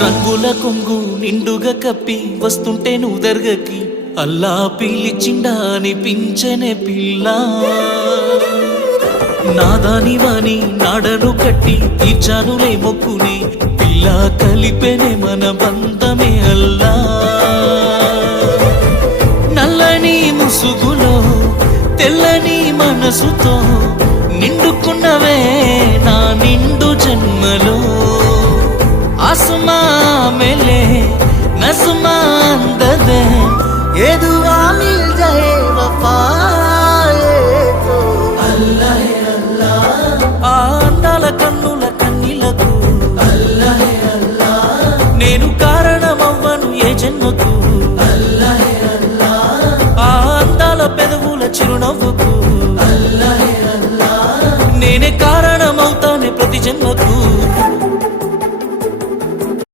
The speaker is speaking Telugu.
రంగుల కొంగు నిండుగా కప్పి వస్తుంటే నువ్వు దర్గకి అల్లా పిలిచిండా అనిపించనే పిల్ల నాదాని వాణి నాడను కట్టి తీర్చానులే మొక్కుని పిల్ల కలిపెనే మన బంధమే అల్లా నల్లని ముసుగులో తెల్లని మనసుతో నిండుకున్నవే నా నిండు జన్మలో आसमां मिले नज़्मा अंदर ये दुआ मिल जाए वफा तो अल्लाह अल्लाह अंदाల కన్నుల కన్నీలకు अल्लाह अल्लाह నేను కారణమవ్వను ఏ జన్మకు अल्लाह अल्लाह అందాల పెదవుల చిరునవ్వుకు अल्लाह अल्लाह నేనే కారణమవుతానే ప్రతి జన్మకు